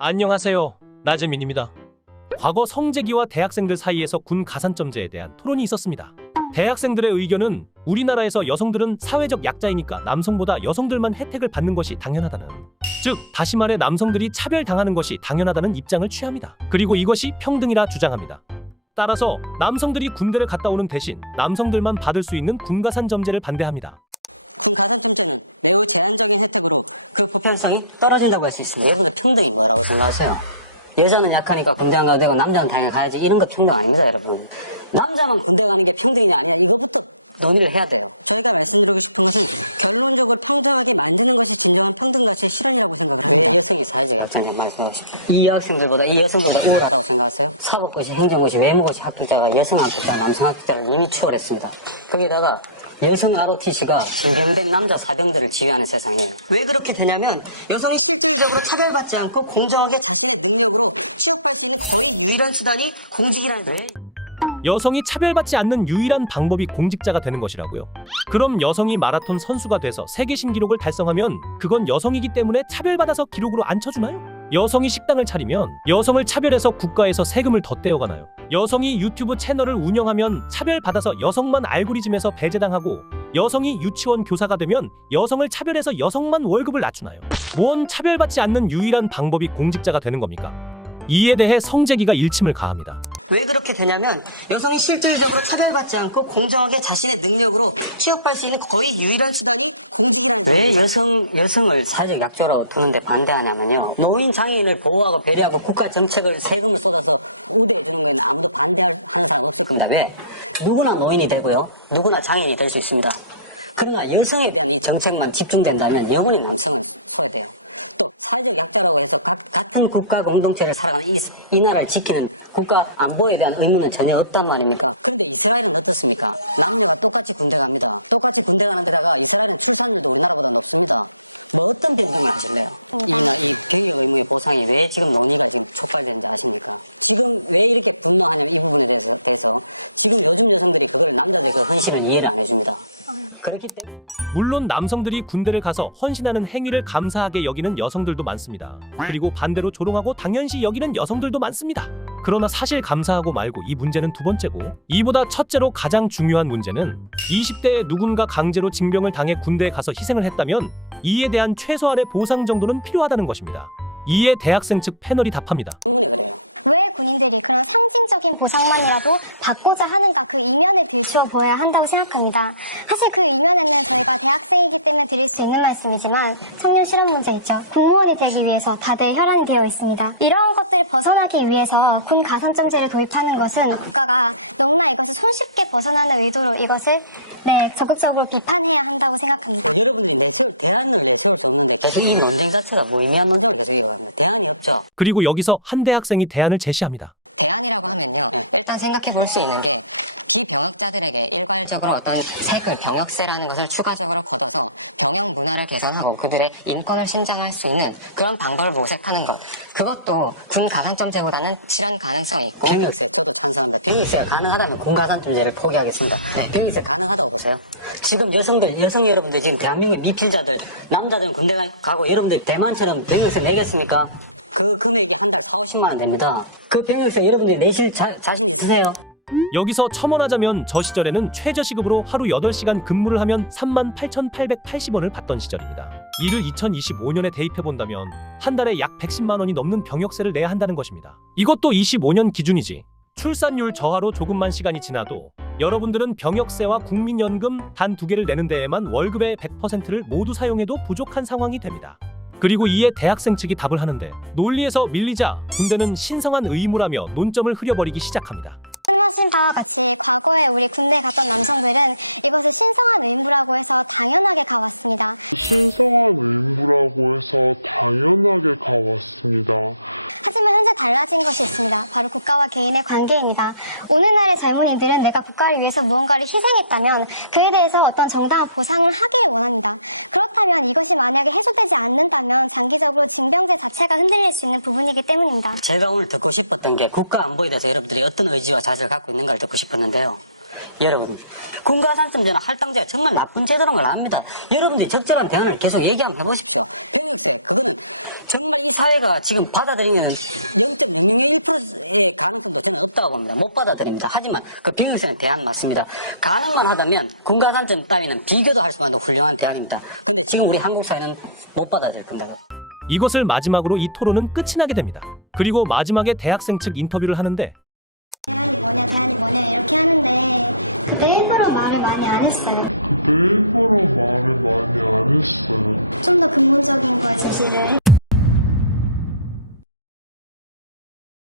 안녕하세요. 나재민입니다. 과거 성재기와 대학생들 사이에서 군 가산점제에 대한 토론이 있었습니다. 대학생들의 의견은 우리나라에서 여성들은 사회적 약자이니까 남성보다 여성들만 혜택을 받는 것이 당연하다는 즉 다시 말해 남성들이 차별당하는 것이 당연하다는 입장을 취합니다. 그리고 이것이 평등이라 주장합니다. 따라서 남성들이 군대를 갔다 오는 대신 남성들만 받을 수 있는 군가산점제를 반대합니다. 보편성이 떨어진다고 할 수 있습니다. 여러분 평등이 뭐라고 생각하세요? 여자는 약하니까 군대 안 가도 되고 남자는 당연히 가야지 이런 거 평등 아닙니다 여러분. 남자만 군대 가는 게 평등이냐? 논의를 해야 돼. 평등과 말씀하고 싶어. 이 여학생들보다 이 여성보다 우월하다고 생각하세요? 사법고시, 행정고시, 외무고시 합격자가 여성 합격자, 남성 합격자를 이미 추월했습니다. 거기다가 여성 ROTC가 신경된 남자 사병들을 지휘하는 세상이에요. 왜 그렇게 되냐면 여성이 적으로 차별받지 않고 공정하게 이런 수단이 공직이라는 왜 여성이 차별받지 않는 유일한 방법이 공직자가 되는 것이라고요. 그럼 여성이 마라톤 선수가 돼서 세계 신기록을 달성하면 그건 여성이기 때문에 차별받아서 기록으로 안 쳐주나요? 여성이 식당을 차리면 여성을 차별해서 국가에서 세금을 더 떼어가나요? 여성이 유튜브 채널을 운영하면 차별받아서 여성만 알고리즘에서 배제당하고 여성이 유치원 교사가 되면 여성을 차별해서 여성만 월급을 낮추나요? 뭔 차별받지 않는 유일한 방법이 공직자가 되는 겁니까? 이에 대해 성재기가 일침을 가합니다. 왜 그렇게 되냐면 여성이 실질적으로 차별받지 않고 공정하게 자신의 능력으로 취업할 수 있는 거의 유일한 수단. 왜 여성 여성을 사회적 약자로 두는데 반대하냐면요. 노인 장애인을 보호하고 배려하고 국가 정책을 세금을 쏟아서. 그런다 왜? 누구나 노인이 되고요. 누구나 장애인이 될 수 있습니다. 그러나 여성의 정책만 집중된다면 영원히 남습니다. 같은 국가 공동체를 살아가는 이, 이 나라를 지키는 국가 안보에 대한 의무는 전혀 없단 말입니다. 그 말이 맞습니까? 군대 갑니다. 군대 가다가 어떤 변동이 하실래요? 그게 의무의 보상이 왜 지금 논의 촉발되는 그럼 왜 이렇게 그래서 헌신을 이해를 안 해줍니다. 그렇기 때문에 물론 남성들이 군대를 가서 헌신하는 행위를 감사하게 여기는 여성들도 많습니다. 그리고 반대로 조롱하고 당연시 여기는 여성들도 많습니다. 그러나 사실 감사하고 말고 이 문제는 두 번째고 이보다 첫째로 가장 중요한 문제는 20대에 누군가 강제로 징병을 당해 군대에 가서 희생을 했다면 이에 대한 최소한의 보상 정도는 필요하다는 것입니다. 이에 대학생 측 패널이 답합니다. 보상만이라도 받고자 하는 주어 보여야 한다고 생각합니다. 사실 그- 드릴 수 있는 말씀이지만 청년 실업 문제 있죠. 공무원이 되기 위해서 다들 혈안이 되어 있습니다. 이러한 것들을 벗어나기 위해서 군 가산점제를 도입하는 것은 국가가 손쉽게 벗어나는 의도로 이것을 네 적극적으로 비판한다고 생각합니다. 이 논쟁 자체가 무의미한 논쟁이죠. 그리고 여기서 한 대학생이 대안을 제시합니다. 일단 생각해 볼 수 있는 게 그들에게 적으로 어떤 색을 병역세라는 것을 추가적으로 문화를 개선하고 그들의 인권을 신장할 수 있는 그런 방법을 모색하는 것 그것도 군 가산점제보다는 실현 가능성이 있고 병역세 병역세가 가능하다면 군 가산점제를 포기하겠습니다. 네, 병역세 가능하다고 보세요. 지금 여성들 여성 여러분들 지금 대한민국 미필자들 남자들은 군대 가고 여러분들 대만처럼 병역세 내겠습니까? 그 금액 10만 원 됩니다. 그 병역세 여러분들이 내실 자, 자신 있으세요? 여기서 첨언하자면 저 시절에는 최저시급으로 하루 8시간 근무를 하면 38,880원을 받던 시절입니다. 이를 2025년에 대입해 본다면 한 달에 약 110만 원이 넘는 병역세를 내야 한다는 것입니다. 이것도 25년 기준이지. 출산율 저하로 조금만 시간이 지나도 여러분들은 병역세와 국민연금 단 두 개를 내는 데에만 월급의 100%를 모두 사용해도 부족한 상황이 됩니다. 그리고 이에 대학생 측이 답을 하는데 논리에서 밀리자 군대는 신성한 의무라며 논점을 흐려버리기 시작합니다. 다 과거에 우리 군대 갔던 남성들은 바로 국가와 개인의 관계입니다. 오늘날의 젊은이들은 내가 국가를 위해서 무언가를 희생했다면 그에 대해서 어떤 정당한 보상을 하 제가 흔들릴 수 있는 부분이기 때문입니다. 제가 오늘 듣고 싶었던 게 국가 안보에 대해서 여러분들이 어떤 의지와 자세를 갖고 있는가를 듣고 싶었는데요. 여러분, 군가 산점 제나 할당제가 정말 나쁜 제도라는 걸 압니다. 여러분들이 적절한 대안을 계속 얘기 한번 해보십시오. 정- 사회가 지금 받아들이는 없다고 봅니다. 못 받아들입니다. 하지만 그 빅뉴스는 대안 맞습니다. 가능만 하다면 군가 산점 따위는 비교도 할 수만 없는 훌륭한 대안입니다. 지금 우리 한국 사회는 못 받아들일 겁니다. 이것을 마지막으로 이 토론은 끝이 나게 됩니다. 그리고 마지막에 대학생 측 인터뷰를 하는데 그때 일부러 말을 많이 안 했어요.